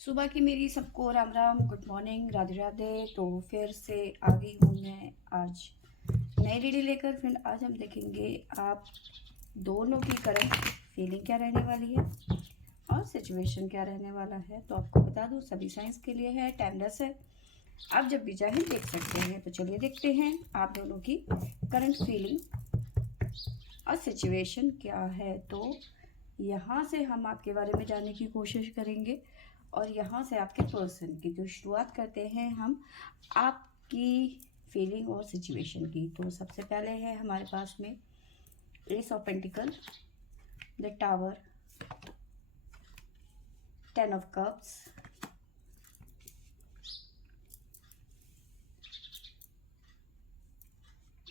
सुबह की मेरी सबको राम राम, गुड मॉर्निंग, राधे राधे। तो फिर से आ गई हूँ मैं आज नई रीडिंग लेकर। फ्रेंड, आज हम देखेंगे आप दोनों की करंट फीलिंग क्या रहने वाली है और सिचुएशन क्या रहने वाला है। तो आपको बता दूँ, सभी साइंस के लिए है, टाइमलेस है, आप जब भी चाहें देख सकते हैं। तो चलिए देखते हैं आप दोनों की करंट फीलिंग और सिचुएशन क्या है। तो यहाँ से हम आपके बारे में जानने की कोशिश करेंगे और यहाँ से आपके पर्सन की जो शुरुआत करते हैं हम आपकी फीलिंग और सिचुएशन की। तो सबसे पहले है हमारे पास में S of pentacle, the tower, 10 of cups,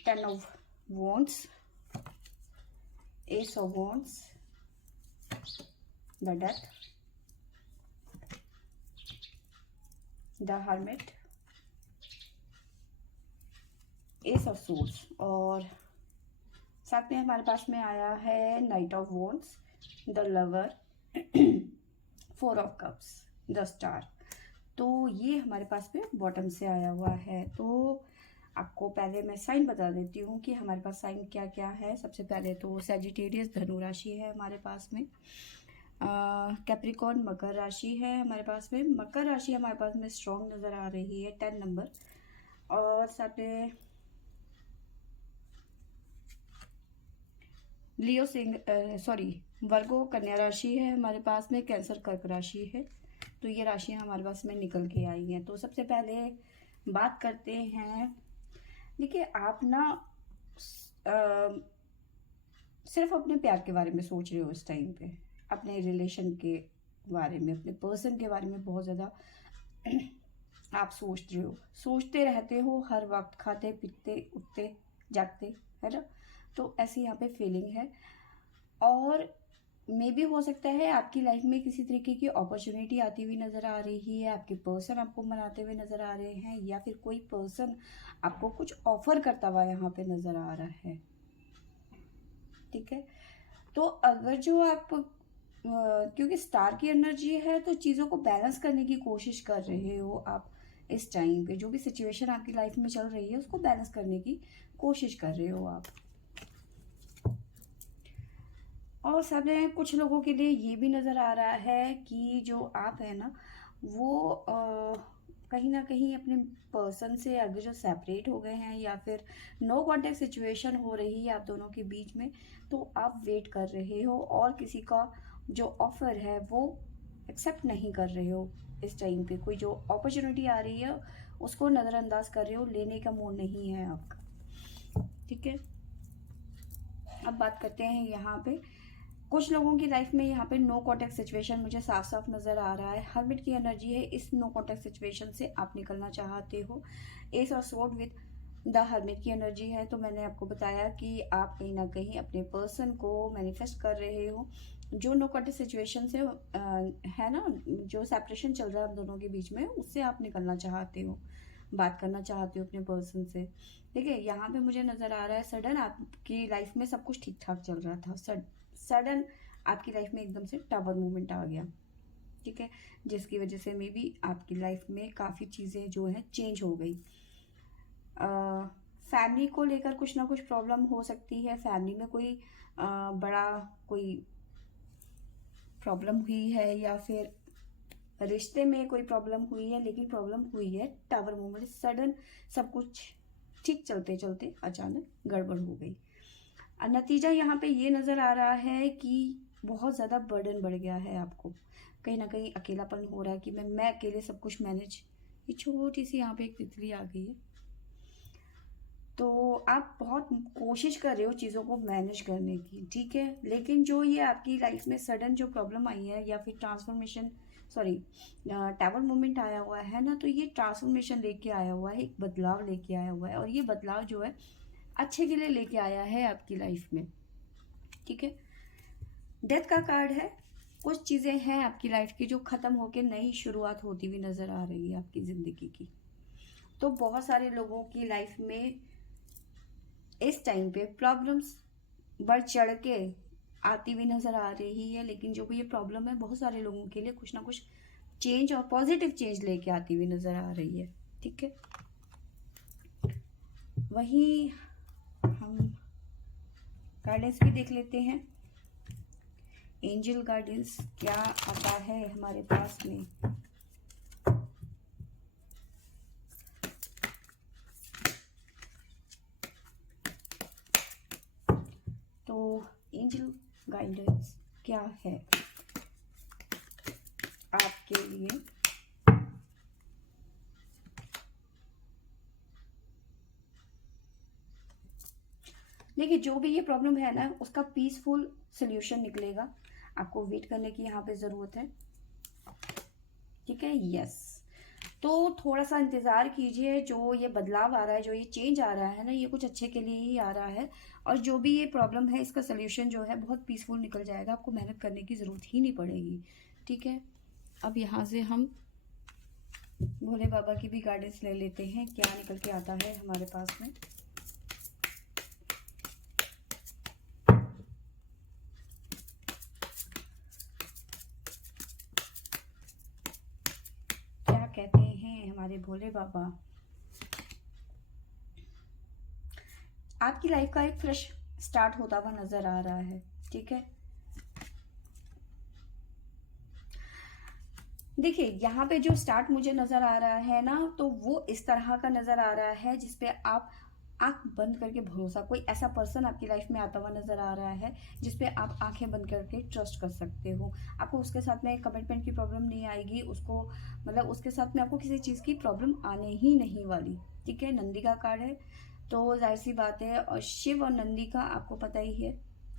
ten of wands, S of wands, the death, the hermit, S of source और साथ में हमारे पास में आया है night of wands, the lover, four of cups, the star. तो ये हमारे पास में बॉटम से आया हुआ है। तो आपको पहले मैं साइन बता देती हूँ कि हमारे पास साइन क्या क्या है। सबसे पहले तो सैजिटेरियस धनु राशि है हमारे पास में, कैप्रिकॉर्न मकर राशि है हमारे पास में। मकर राशि हमारे पास में स्ट्रॉन्ग नज़र आ रही है, 10 नंबर। और साथ में लियो सिंह, सॉरी, वर्गो कन्या राशि है हमारे पास में, कैंसर कर्क राशि है। तो ये राशियां हमारे पास में निकल के आई हैं। तो सबसे पहले बात करते हैं। देखिए, आप ना सिर्फ अपने प्यार के बारे में सोच रहे हो इस टाइम पे, अपने रिलेशन के बारे में, अपने पर्सन के बारे में बहुत ज़्यादा आप सोच रहे हो, सोचते रहते हो हर वक्त, खाते पीते उठते जागते, है ना। तो ऐसी यहाँ पे फीलिंग है। और मे भी हो सकता है आपकी लाइफ में किसी तरीके की अपॉर्चुनिटी आती हुई नज़र आ रही है, आपके पर्सन आपको मनाते हुए नज़र आ रहे हैं, या फिर कोई पर्सन आपको कुछ ऑफर करता हुआ यहाँ पे नज़र आ रहा है। ठीक है, तो अगर जो आप क्योंकि स्टार की एनर्जी है, तो चीज़ों को बैलेंस करने की कोशिश कर रहे हो आप इस टाइम पे। जो भी सिचुएशन आपकी लाइफ में चल रही है उसको बैलेंस करने की कोशिश कर रहे हो आप। और सब कुछ लोगों के लिए ये भी नज़र आ रहा है कि जो आप है ना, वो कहीं ना कहीं अपने पर्सन से अगर जो सेपरेट हो गए हैं, या फिर नो कांटेक्ट सिचुएशन हो रही है आप दोनों के बीच में, तो आप वेट कर रहे हो और किसी का जो ऑफर है वो एक्सेप्ट नहीं कर रहे हो। इस टाइम पे कोई जो अपॉर्चुनिटी आ रही है उसको नज़रअंदाज कर रहे हो, लेने का मूड नहीं है आपका। ठीक है, अब बात करते हैं यहाँ पे कुछ लोगों की लाइफ में। यहाँ पे नो कॉन्टेक्ट सिचुएशन मुझे साफ साफ नजर आ रहा है, हर्मिट की एनर्जी है। इस नो कॉन्टेक्ट सिचुएशन से आप निकलना चाहते हो। S of sword with the hermit की एनर्जी है। तो मैंने आपको बताया कि आप कहीं ना कहीं अपने पर्सन को मैनिफेस्ट कर रहे हो। जो नो कॉन्टेक्ट सिचुएशन से है ना, जो सेपरेशन चल रहा है हम दोनों के बीच में, उससे आप निकलना चाहते हो, बात करना चाहते हो अपने पर्सन से। देखिए, यहाँ पे मुझे नज़र आ रहा है सडन आपकी लाइफ में सब कुछ ठीक ठाक चल रहा था, सडन आपकी लाइफ में एकदम से टावर मूवमेंट आ गया। ठीक है, जिसकी वजह से मे बी आपकी लाइफ में काफ़ी चीज़ें जो है चेंज हो गई। फैमिली को लेकर कुछ ना कुछ प्रॉब्लम हो सकती है, फैमिली में कोई बड़ा कोई प्रॉब्लम हुई है, या फिर रिश्ते में कोई प्रॉब्लम हुई है। लेकिन प्रॉब्लम हुई है टावर मूवमेंट, सडन सब कुछ ठीक चलते चलते अचानक गड़बड़ हो गई। नतीजा यहाँ पे ये नज़र आ रहा है कि बहुत ज़्यादा बर्डन बढ़ गया है आपको, कहीं ना कहीं अकेलापन हो रहा है कि मैं अकेले सब कुछ मैनेज। ये छोटी सी यहाँ पे एक तितली आ गई है। तो आप बहुत कोशिश कर रहे हो चीज़ों को मैनेज करने की, ठीक है। लेकिन जो ये आपकी लाइफ में सडन जो प्रॉब्लम आई है, या फिर ट्रांसफॉर्मेशन, सॉरी, टावर मूवमेंट आया हुआ है ना, तो ये ट्रांसफॉर्मेशन लेके आया हुआ है, एक बदलाव लेके आया हुआ है। और ये बदलाव जो है अच्छे के लिए लेके आया है आपकी लाइफ में। ठीक है, डेथ का कार्ड है। कुछ चीज़ें हैं आपकी लाइफ की जो ख़त्म होकर नई शुरुआत होती हुई नज़र आ रही है आपकी ज़िंदगी की। तो बहुत सारे लोगों की लाइफ में इस टाइम पे प्रॉब्लम्स बढ़ चढ़ के आती हुई नज़र आ रही है। लेकिन जो भी ये प्रॉब्लम है, बहुत सारे लोगों के लिए कुछ ना कुछ चेंज और पॉजिटिव चेंज लेके आती हुई नज़र आ रही है। ठीक है, वहीं हम गाइडेंस भी देख लेते हैं। एंजल गाइडेंस क्या आता है हमारे पास में। तो एंजल गाइडेंस क्या है आपके लिए। देखिए, जो भी ये प्रॉब्लम है ना, उसका पीसफुल सोल्यूशन निकलेगा। आपको वेट करने की यहाँ पे ज़रूरत है। ठीक है, यस। तो थोड़ा सा इंतज़ार कीजिए। जो ये बदलाव आ रहा है, जो ये चेंज आ रहा है ना, ये कुछ अच्छे के लिए ही आ रहा है। और जो भी ये प्रॉब्लम है, इसका सोल्यूशन जो है बहुत पीसफुल निकल जाएगा। आपको मेहनत करने की ज़रूरत ही नहीं पड़ेगी। ठीक है, अब यहाँ से हम भोले बाबा की भी गाइडेंस ले लेते हैं, क्या निकल के आता है हमारे पास में। क्या कहते हैं हमारे भोले बाबा। आपकी लाइफ का एक फ्रेश स्टार्ट होता हुआ नजर आ रहा है। ठीक है, देखिए यहाँ पे जो स्टार्ट मुझे नजर आ रहा है ना, तो वो इस तरह का नजर आ रहा है जिसपे आप आंख बंद करके भरोसा, कोई ऐसा पर्सन आपकी लाइफ में आता हुआ नजर आ रहा है जिसपे आप आंखें बंद करके ट्रस्ट कर सकते हो। आपको उसके साथ में कमिटमेंट की प्रॉब्लम नहीं आएगी, उसको मतलब उसके साथ में आपको किसी चीज़ की प्रॉब्लम आने ही नहीं वाली। ठीक है, नंदी का कार्ड है, तो जाहिर सी बात है, और शिव और नंदी का आपको पता ही है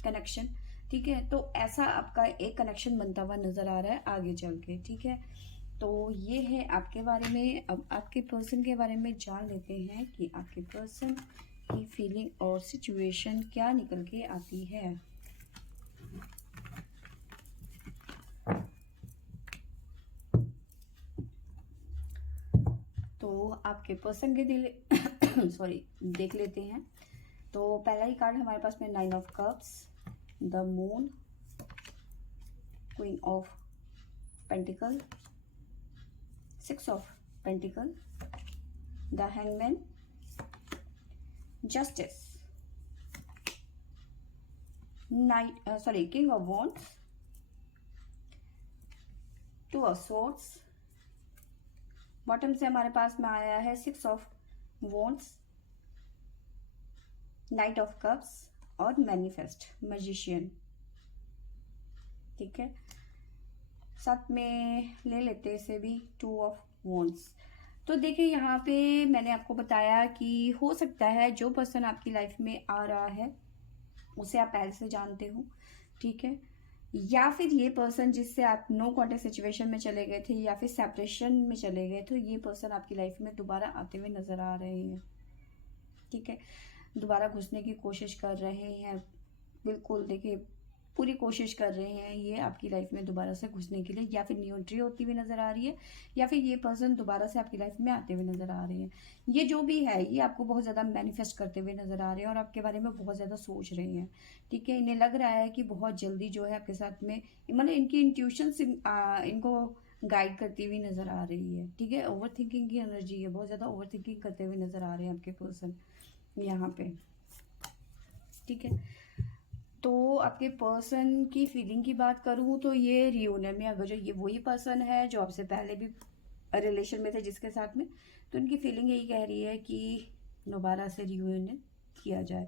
कनेक्शन। ठीक है, तो ऐसा आपका एक कनेक्शन बनता हुआ नजर आ रहा है आगे चल के। ठीक है, तो ये है आपके बारे में। अब आपके पर्सन के बारे में जान लेते हैं कि आपके पर्सन की फीलिंग और सिचुएशन क्या निकल के आती है। तो आपके पर्सन के दिल सॉरी देख लेते हैं। तो पहला ही कार्ड हमारे पास में 9 of cups, the moon, queen of pentacle, 6 of pentacle, the hangman, justice, king of wands, 2 of swords. Bottom से हमारे पास में आया है 6 of wands, night of cups और मैनिफेस्ट मैजिशियन। ठीक है, साथ में ले लेते इसे भी 2 ऑफ वॉन्ड्स। तो देखिए यहाँ पे मैंने आपको बताया कि हो सकता है जो पर्सन आपकी लाइफ में आ रहा है उसे आप पहले से जानते हो। ठीक है, या फिर ये पर्सन जिससे आप नो कॉन्टेक्ट सिचुएशन में चले गए थे या फिर सेपरेशन में चले गए, तो ये पर्सन आपकी लाइफ में दोबारा आते हुए नजर आ रहे हैं। ठीक है, दोबारा घुसने की कोशिश कर रहे हैं। बिल्कुल, देखिए पूरी कोशिश कर रहे हैं ये आपकी लाइफ में दोबारा से घुसने के लिए, या फिर न्यू एंट्री होती हुई नजर आ रही है, या फिर ये पर्सन दोबारा से आपकी लाइफ में आते हुए नजर आ रहे हैं। ये जो भी है, ये आपको बहुत ज़्यादा मैनिफेस्ट करते हुए नजर आ रहे हैं और आपके बारे में बहुत ज़्यादा सोच रहे हैं। ठीक है, इन्हें लग रहा है कि बहुत जल्दी जो है आपके साथ में, मतलब इनकी इंट्यूशन इनको गाइड करती हुई नजर आ रही है। ठीक है, ओवर थिंकिंग की एनर्जी है, बहुत ज़्यादा ओवर थिंकिंग करते हुए नजर आ रहे हैं आपके पर्सन यहाँ पे। ठीक है, तो आपके पर्सन की फीलिंग की बात करूँ तो ये रियूनियन में, अगर जो ये वही पर्सन है जो आपसे पहले भी रिलेशन में थे जिसके साथ में, तो उनकी फीलिंग यही कह रही है कि दोबारा से रियूनियन किया जाए।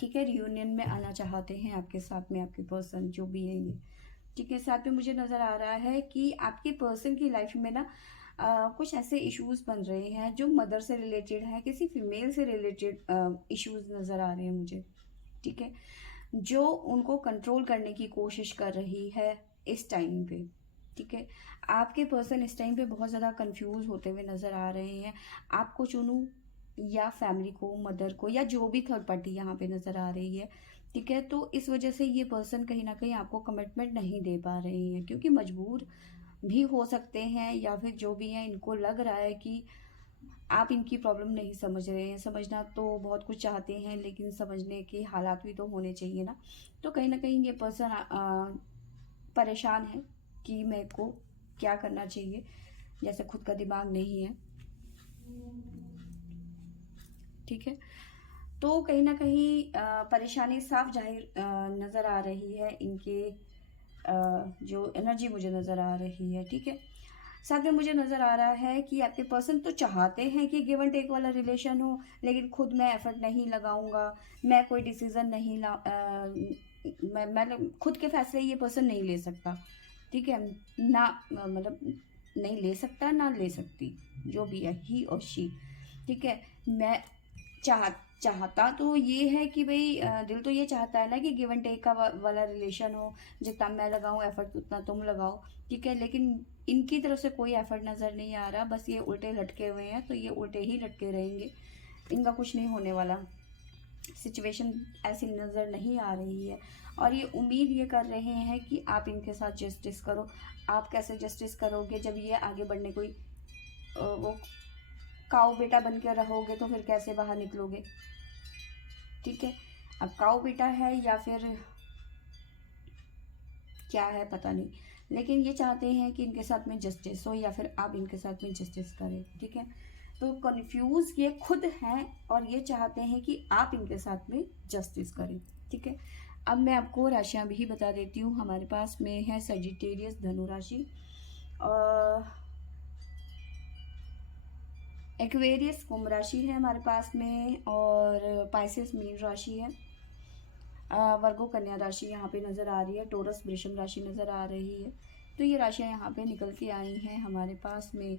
ठीक है, रियूनियन में आना चाहते हैं आपके साथ में आपके पर्सन जो भी है ये। ठीक है, साथ में मुझे नज़र आ रहा है कि आपके पर्सन की लाइफ में ना कुछ ऐसे इश्यूज बन रहे हैं जो मदर से रिलेटेड है, किसी फीमेल से रिलेटेड इश्यूज नज़र आ रहे हैं मुझे। ठीक है, जो उनको कंट्रोल करने की कोशिश कर रही है इस टाइम पे। ठीक है, आपके पर्सन इस टाइम पे बहुत ज़्यादा कंफ्यूज होते हुए नज़र आ रहे हैं। आपको चुनूं या फैमिली को, मदर को, या जो भी थर्ड पार्टी यहाँ पे नज़र आ रही है। ठीक है, तो इस वजह से ये पर्सन कहीं ना कहीं आपको कमिटमेंट नहीं दे पा रहे हैं, क्योंकि मजबूर भी हो सकते हैं, या फिर जो भी है इनको लग रहा है कि आप इनकी प्रॉब्लम नहीं समझ रहे हैं। समझना तो बहुत कुछ चाहते हैं, लेकिन समझने के हालात भी तो होने चाहिए ना। तो कहीं ना कहीं ये पर्सन परेशान है कि मेरे को क्या करना चाहिए, जैसे खुद का दिमाग नहीं है। ठीक है, तो कहीं ना कहीं परेशानी साफ जाहिर नज़र आ रही है इनके, जो एनर्जी मुझे नज़र आ रही है। ठीक है, साथ में मुझे नज़र आ रहा है कि आपके पर्सन तो चाहते हैं कि गिव एंड टेक वाला रिलेशन हो, लेकिन खुद मैं एफर्ट नहीं लगाऊंगा, मैं कोई डिसीज़न नहीं मैं खुद के फैसले ये पर्सन नहीं ले सकता। ठीक है ना, मतलब नहीं ले सकता ना ले सकती, जो भी है ही और शी। ठीक है, मैं चाहता तो ये है कि भाई दिल तो ये चाहता है ना कि गिव एंड टेक का वाला रिलेशन हो, जितना मैं लगाऊं एफर्ट उतना तुम लगाओ। ठीक है, लेकिन इनकी तरफ से कोई एफर्ट नज़र नहीं आ रहा, बस ये उल्टे लटके हुए हैं, तो ये उल्टे ही लटके रहेंगे, इनका कुछ नहीं होने वाला। सिचुएशन ऐसी नज़र नहीं आ रही है, और ये उम्मीद ये कर रहे हैं कि आप इनके साथ जस्टिस करो। आप कैसे जस्टिस करोगे जब ये आगे बढ़ने कोई वो काऊ बेटा बन के रहोगे, तो फिर कैसे बाहर निकलोगे। ठीक है, अब काऊ बेटा है या फिर क्या है पता नहीं, लेकिन ये चाहते हैं कि इनके साथ में जस्टिस हो, या फिर आप इनके साथ में जस्टिस करें। ठीक है, तो कन्फ्यूज ये खुद हैं, और ये चाहते हैं कि आप इनके साथ में जस्टिस करें। ठीक है, अब मैं आपको राशियां भी बता देती हूँ। हमारे पास में है सजिटेरियस धनु राशि, एक्वेरियस कुंभ राशि है हमारे पास में, और पाइसेस मीन राशि है, वर्गो कन्या राशि यहाँ पे नज़र आ रही है, टोरस वृषभ राशि नज़र आ रही है। तो ये राशियाँ यहाँ पे निकल के आई हैं हमारे पास में।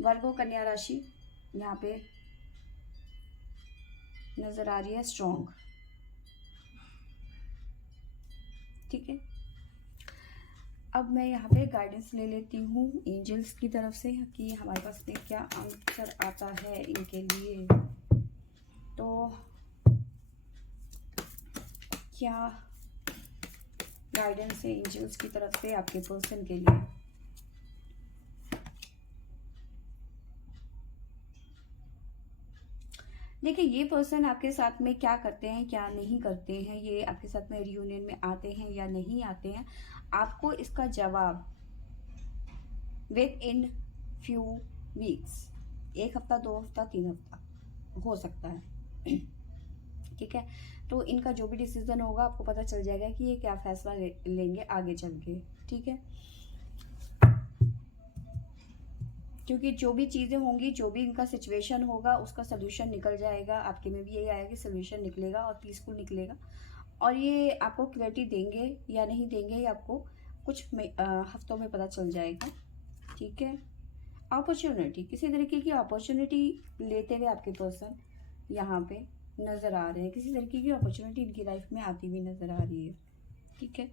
वर्गो कन्या राशि यहाँ पे नज़र आ रही है स्ट्रॉन्ग। ठीक है, अब मैं यहाँ पे गाइडेंस ले लेती हूँ एंजल्स की तरफ से कि हमारे पास में क्या आंसर आता है इनके लिए। तो क्या गाइडेंस है एंजल्स की तरफ से आपके पर्सन के लिए। देखिए, ये पर्सन आपके साथ में क्या करते हैं क्या नहीं करते हैं, ये आपके साथ में रियूनियन में आते हैं या नहीं आते हैं, आपको इसका जवाब विद इन फ्यू वीक्स, 1 हफ्ता 2 हफ्ता 3 हफ्ता हो सकता है। ठीक है, तो इनका जो भी डिसीजन होगा आपको पता चल जाएगा कि ये क्या फैसला लेंगे आगे चल के। ठीक है, क्योंकि जो भी चीज़ें होंगी, जो भी इनका सिचुएशन होगा, उसका सोल्यूशन निकल जाएगा। आपके में भी यही आएगा कि सोल्यूशन निकलेगा और पीसफुल निकलेगा, और ये आपको क्लैरिटी देंगे या नहीं देंगे, ये आपको कुछ हफ्तों में पता चल जाएगा। ठीक है, अपॉर्चुनिटी, किसी तरीके की अपॉर्चुनिटी लेते हुए आपके पर्सन यहाँ पे नज़र आ रहे हैं, किसी तरीके की अपॉर्चुनिटी इनकी लाइफ में आती हुई नज़र आ रही है। ठीक है,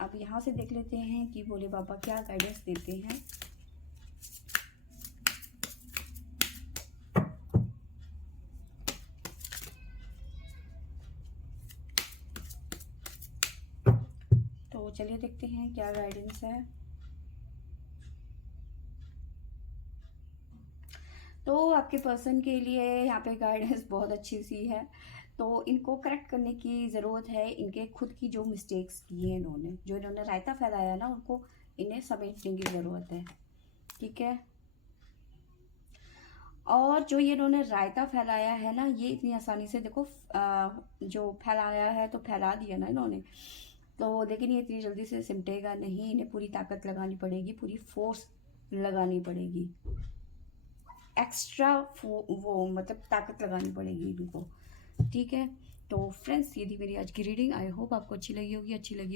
अब यहाँ से देख लेते हैं कि भोले बाबा क्या गाइडेंस देते हैं। तो चलिए देखते हैं क्या गाइडेंस है। तो आपके पर्सन के लिए यहाँ पे गाइडेंस बहुत अच्छी सी है, तो इनको करेक्ट करने की ज़रूरत है। इनके खुद की जो मिस्टेक्स की है इन्होंने, जो इन्होंने रायता फैलाया ना, उनको इन्हें समेटने की ज़रूरत है। ठीक है, और जो ये इन्होंने रायता फैलाया है ना, ये इतनी आसानी से देखो जो फैलाया है तो फैला दिया ना इन्होंने, तो लेकिन ये इतनी जल्दी से सिमटेगा नहीं, इन्हें पूरी ताकत लगानी पड़ेगी, पूरी फोर्स लगानी पड़ेगी, एक्स्ट्रा वो मतलब ताकत लगानी पड़ेगी इनको। ठीक है, तो फ्रेंड्स ये थी मेरी आज की रीडिंग। आई होप आपको अच्छी लगी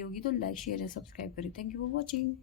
होगी, तो लाइक शेयर एंड सब्सक्राइब करें। Thank you for watching.